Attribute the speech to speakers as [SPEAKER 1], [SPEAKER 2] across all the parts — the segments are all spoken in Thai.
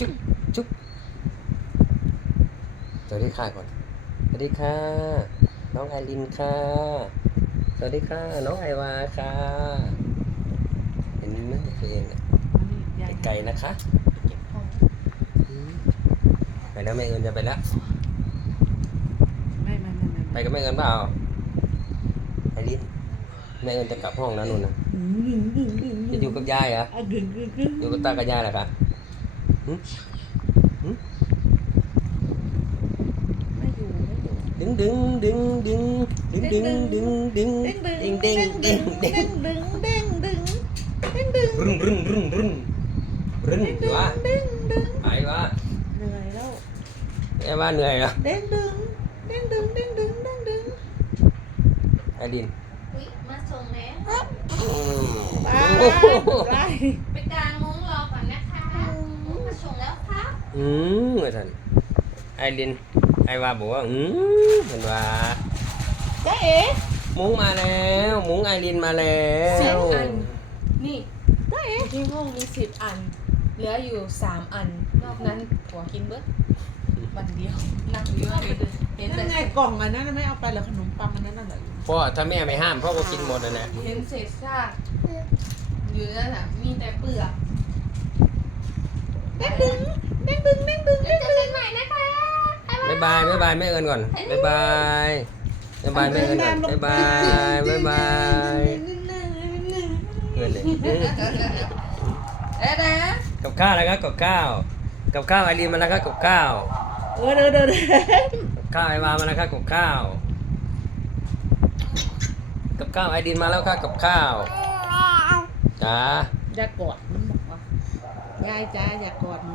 [SPEAKER 1] จุ๊บจุ๊บสวัสดีค่ะก่อนสวัสดีค่ะ น้องไอรินค่ะ สวัสดีค่ะ น้องไอวาค่ะ เห็นไหมตัวเองเนี่ยไกลๆนะคะอืมไปแล้วแม่เอิญจะไปแล้ว
[SPEAKER 2] ไม่ไม่ไม่ไม่
[SPEAKER 1] ไปกับแม่เอิญเปล่าไอรินแม่เอิญจะกลับห้องแล้วนู่นนะ
[SPEAKER 2] ดึงดึงดึง
[SPEAKER 1] จะอยู่กับยายเหรอ
[SPEAKER 2] อะดึงดึงดึง
[SPEAKER 1] อยู่กับตากับยายเหรอคะ หึหึ
[SPEAKER 2] ไม่อยู่ไม่อยู่
[SPEAKER 1] ดึงดึงดึงดึงดึงดึงดึงดึง
[SPEAKER 2] ดึงดึ
[SPEAKER 1] ดึ
[SPEAKER 2] ง
[SPEAKER 1] งดึงดึงดึง
[SPEAKER 2] ดึงดึงดึงดึงดึง
[SPEAKER 1] รึนรึนรึนรึนรึน
[SPEAKER 2] ดึง
[SPEAKER 1] วะ
[SPEAKER 2] ดึงดึง
[SPEAKER 1] ไปวะ
[SPEAKER 2] เหนื่อยแล้ว
[SPEAKER 1] ไอ้ว่าเหนื่อยเหรอ
[SPEAKER 2] เด้งดึงเด้งดึงเด้งดึงเด้งดึง
[SPEAKER 1] ไอ้ดิน
[SPEAKER 3] อุ๊ยมาส่งแล้ว
[SPEAKER 1] อืม
[SPEAKER 2] ไป
[SPEAKER 1] โอ้โห
[SPEAKER 2] ไป
[SPEAKER 3] อืม
[SPEAKER 1] ไอ้ท่านไอ้ดินไอ้ว่าบอกว่าอืมเห็นว่า
[SPEAKER 2] จ๊ะเอ๋
[SPEAKER 1] มุ้งมาแล้ว มุ้งไอรินมาแล้
[SPEAKER 4] สิบ
[SPEAKER 1] ว
[SPEAKER 4] อัน นี่ที่ห้องมีสิบอัน เหลืออยู่สามอัน นอกนั้นหัวกินเบิดวันเดียวนั่งอยู่ว่าเห็นแต่
[SPEAKER 2] นั่นไงกล่องอันนั้นไม่เอาไปเหรอขนมปังอันนั้นน่ะเหรอ
[SPEAKER 1] เพราะถ้าแม่ไม่ห้ามพ่อก็กินหมดนะเนี่ย
[SPEAKER 4] เห็นเศษซากอยู่นั่นน่ะมีแต่เปลือก
[SPEAKER 2] เด้งดึงเด้งดึงเด้งดึง
[SPEAKER 3] เดี๋ยวเจอกันใหม่นะคะ
[SPEAKER 1] บายบายบ๊ายบายแม่เอิญก่อนบ๊ายบายบ๊ายบายแม่เอิญก่อนบ๊ายบายบ๊ายบายเอิญเลย
[SPEAKER 4] เอ๊ะนะ
[SPEAKER 1] กับข้าวแล้วครับกับข้าวกับข้าวไอรินมาแล้วครับกับข้าว
[SPEAKER 2] เออเด้อเด้อเด้อ
[SPEAKER 1] กับข้าวไอวามาแล้วครับกับข้าวกับข้าวไอดินมาแล้วครับกับข้าวจ้า
[SPEAKER 2] อยากกอดมันบอกว่ายายจ้าอย่ากอดหนู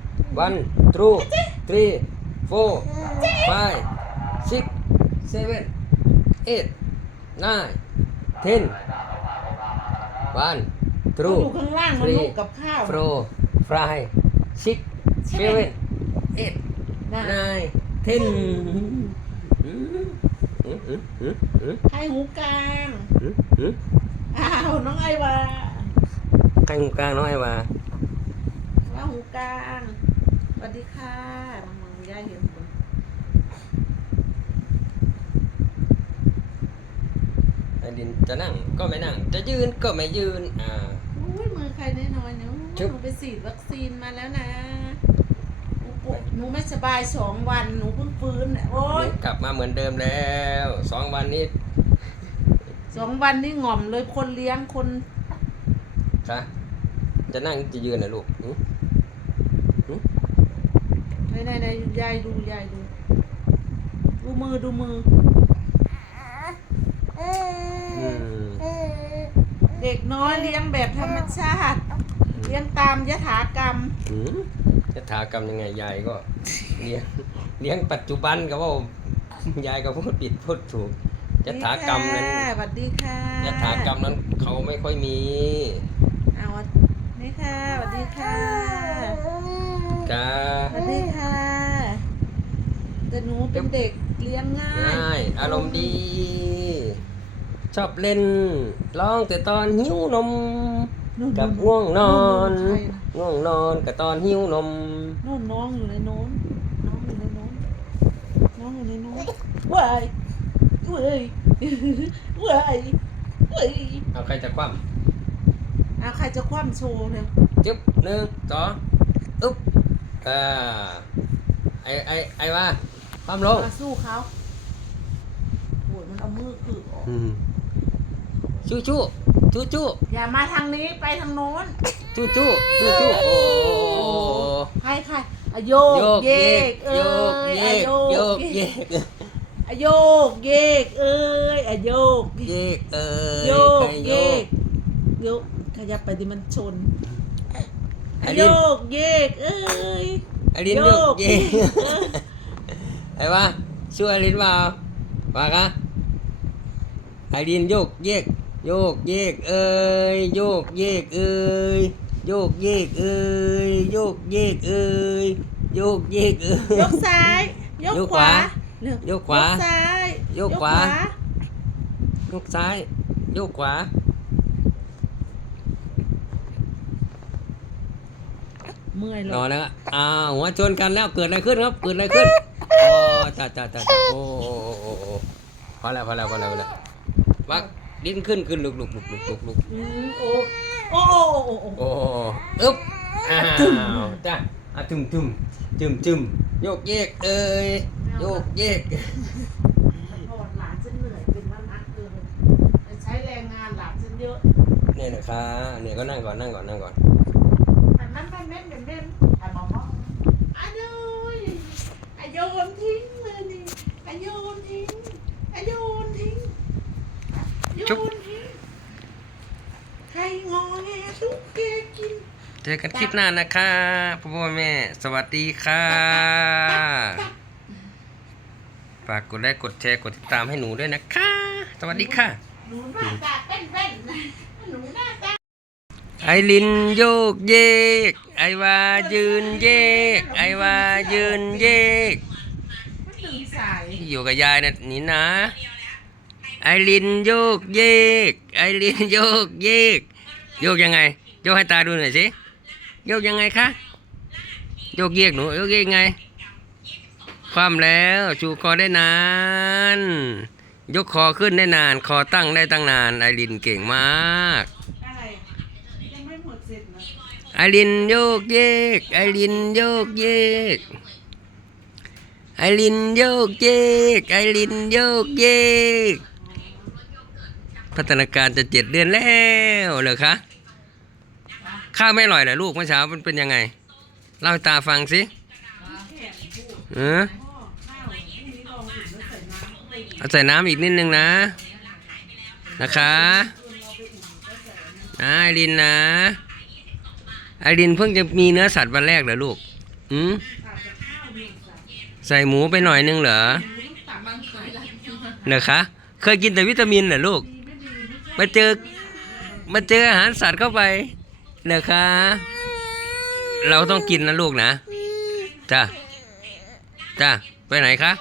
[SPEAKER 1] one two three four five six seven eight nine ten one
[SPEAKER 2] หนู
[SPEAKER 1] two
[SPEAKER 2] อยู่ข้างล่างมันลูกกับข้าว
[SPEAKER 1] four five six seven eight
[SPEAKER 2] น่ะ
[SPEAKER 1] nine ten อืมอืมอืมอืมอืม
[SPEAKER 2] ให้หูกลาง
[SPEAKER 1] อืมอืม
[SPEAKER 2] อ้าวน้องไอวา
[SPEAKER 1] ใครหูกลางน้อยมา
[SPEAKER 2] ว่าหูกลางส วัสดีค่ะมังมังย่าเห็นคน
[SPEAKER 1] ไอ้ดินจะนั่งก็ไม่นั่ง จะยืนก็ไม่ยืน อ่า
[SPEAKER 2] อุ้ยมือใครน้อยๆเนี่ย
[SPEAKER 1] ชึบ
[SPEAKER 2] หนูไปฉีดวัคซีนมาแล้วนะหนูปวดหนูไม่สบายสองวันหนูเพิ่งฟื้นน่ะโอ้ย
[SPEAKER 1] กลับมาเหมือนเดิมแล้วสองวันนี้
[SPEAKER 2] สองวันนี่หง่อมเลยคนเลี้ยงคน
[SPEAKER 1] ค่ะจะนั่งจะยืนนะลูกหึ
[SPEAKER 2] ไหนไหนไหนยายดูยายดู ดูมือดูมือ
[SPEAKER 1] อืม
[SPEAKER 2] เด็กน้อยเลี้ยงแบบธรรมชาติ เลี้ยงตามยถากรรม
[SPEAKER 1] หืมจะถากรรมยังไงยายก็เลี้ยงเลี้ยงปัจจุบันก็ว่ายายก็พูดผิดพูดถูกจะถากรรมนั้น
[SPEAKER 2] สวัสดีค่ะ
[SPEAKER 1] ยถากรรมนั้นเขาไม่ค่อยมี
[SPEAKER 2] เอานี่ค่ะสวัสดีค่ะ
[SPEAKER 1] กา
[SPEAKER 2] ส วัสดีค่ะแต่หนูเป็นเด็กเลี้ยงง่าย
[SPEAKER 1] ง่าย อารมณ์ดี ชอบเล่นร้องแต่ตอนหิวนม
[SPEAKER 2] นู่น
[SPEAKER 1] กับง่วงนอน
[SPEAKER 2] ใครนะ
[SPEAKER 1] ง่วงนอนกับตอนหิวนม
[SPEAKER 2] นู่นน้องอยู่ในโน้นน้องอยู่ในโน้นน้องอยู่ในโน้นเว้ายเว้ยเว้ยเว้ย
[SPEAKER 1] เอาใครจะคว่
[SPEAKER 2] เอาใครจะคว่ำโชว์เนี่ยำ
[SPEAKER 1] จึ๊บหนึ่งสองอึ๊บ อ่าไอไอไอว่าคว่ำลง
[SPEAKER 2] มาสู้เขาโอ้ยมันเอามือคือออก
[SPEAKER 1] อืมชู้ชู้ชู้ชู้
[SPEAKER 2] อย่ามาทางนี้ไปทางโน้น
[SPEAKER 1] ชู้ชู้ชู้ชู้โอ้
[SPEAKER 2] ใครใครอะโยก
[SPEAKER 1] โยก
[SPEAKER 2] เย
[SPEAKER 1] เย
[SPEAKER 2] ก
[SPEAKER 1] ก
[SPEAKER 2] เอ้
[SPEAKER 1] โยก
[SPEAKER 2] ย
[SPEAKER 1] เย
[SPEAKER 2] อะ
[SPEAKER 1] ก
[SPEAKER 2] โย
[SPEAKER 1] โย
[SPEAKER 2] ก
[SPEAKER 1] ก
[SPEAKER 2] เย
[SPEAKER 1] เย
[SPEAKER 2] ก
[SPEAKER 1] ก
[SPEAKER 2] อะโยกเยกเอ้ยอะโยก
[SPEAKER 1] เยกเออ
[SPEAKER 2] โยก
[SPEAKER 1] ใคร
[SPEAKER 2] เย
[SPEAKER 1] โย
[SPEAKER 2] ก
[SPEAKER 1] ก
[SPEAKER 2] โยกใครยับไปดิมันชน
[SPEAKER 1] ไอ
[SPEAKER 2] โย
[SPEAKER 1] ริน
[SPEAKER 2] กเยกเอ้ย
[SPEAKER 1] ไอรินโยกเยก
[SPEAKER 2] เออ
[SPEAKER 1] ไอ้ว่าช่วยไอรินเปล่าว่าคะไอรินโยกเยกโยกเยกเอ้ยโยกเยกเอ้ยโยกเยกเอ้ยโยกเยกเอ้ยโยกเยกเอ้ย
[SPEAKER 2] ยกซ้าย ยก
[SPEAKER 1] ยก
[SPEAKER 2] ขวา
[SPEAKER 1] ขวา
[SPEAKER 2] เร็วย
[SPEAKER 1] กขวา
[SPEAKER 2] ซ้าย
[SPEAKER 1] ยกขวาโยกซ้าย โยกขวา
[SPEAKER 2] เมื่อย
[SPEAKER 1] ร
[SPEAKER 2] แล้
[SPEAKER 1] อ
[SPEAKER 2] ว
[SPEAKER 1] แล้วอ้าวหัวชนกันแล้วเกิดอะไรขึ้นครับ เกิดอะไรขึ้นอ๋อจ้าจ้าจ้าจ้าโอ้โอ้โอ้โอ้โอ้พอแล้วพอแล้วพอแล้วพอแล้ววักดิ้นขึ้นขึ้นลุกลุกลุกลุกลุกลุก
[SPEAKER 2] อืมโอ้โอ้โอ้โอ้โอ้
[SPEAKER 1] โอ้อึ๊บอ้าวจ้าอะจุ่มจุ่มจุ่มจุ่มโยกเยกเอ้ยโยกเยก
[SPEAKER 2] พอหลานฉันเหนื่อยเป็นวันนักเกินใช้แรงงานหลานฉันเยอะ
[SPEAKER 1] เนี่ยนะคะเนี่ยก็นั่งก่อนนั่งก่อนนั่งก่อน
[SPEAKER 2] อั นั้นมันเม็ดเหมือนเม็ดอันมองมองอันนู้ยอันโยนทิ้งเลยนี่อันโยนทิ้งอันโยนทิ้งโยนทิ้งใครงอแงตุ๊กแกกิน
[SPEAKER 1] เจอกันคลิปหน้านะคะพ่อพ่อแม่ สวัสดีค่ะ ฝากกดไลค์กดแชร์กดติดตามให้หนูด้วยนะคะ สวัสดีค่ะ
[SPEAKER 2] หนูปาตาเต้นเต้น
[SPEAKER 1] ไอลินโยกเยก ไอวายืนเยก ไอวายืนเยก
[SPEAKER 2] มันถึงสาย
[SPEAKER 1] อยู่กับยายนะนี่นะ ไอลินโยกเยก ไอลินโยกเยก โยกยังไง โยกให้ตาดูหน่อยสิ โยกยังไงคะ โยกเยกหนูโยกเยกไง ความแล้วชูคอได้นาน ยกคอขึ้นได้นาน คอตั้งได้ตั้งนาน ไอลินเก่งมาก
[SPEAKER 2] ไอ
[SPEAKER 1] รินโยกเยก ไอรินโยกเยก ไอรินโยกเยก ไอรินโยกเยก พัฒนาการจะเจ็ดเดือนแล้วเหรอคะข้าวไม่อร่อยเหรอลูกเมื่อเช้ามันเป็นยังไง เล่าให้ตาฟังสิเออ
[SPEAKER 2] พ่อข้าวพรุ่งนี้ลองอุ่นแล้วใส่น้ำอีก
[SPEAKER 1] เอาใส่น้ำอีกนิดนึงนะ นะคะนะไอรินนะ ไอรินเพิ่งจะมีเนื้อสัตว์วันแรกเหรอลูกอืม
[SPEAKER 2] ใส่
[SPEAKER 1] หมูไปหน่อยนึงเหรอ
[SPEAKER 2] หมูต้องตัก
[SPEAKER 4] บางสายลัก
[SPEAKER 1] เหรอคะ เคยกินแต่วิตามินเหรอลูก
[SPEAKER 2] มา
[SPEAKER 1] เจอ มาเจออาหารสัตว์เข้าไปเหรอคะ เราต้องกินนะลูกนะ จ้าจ้าไปไหนคะ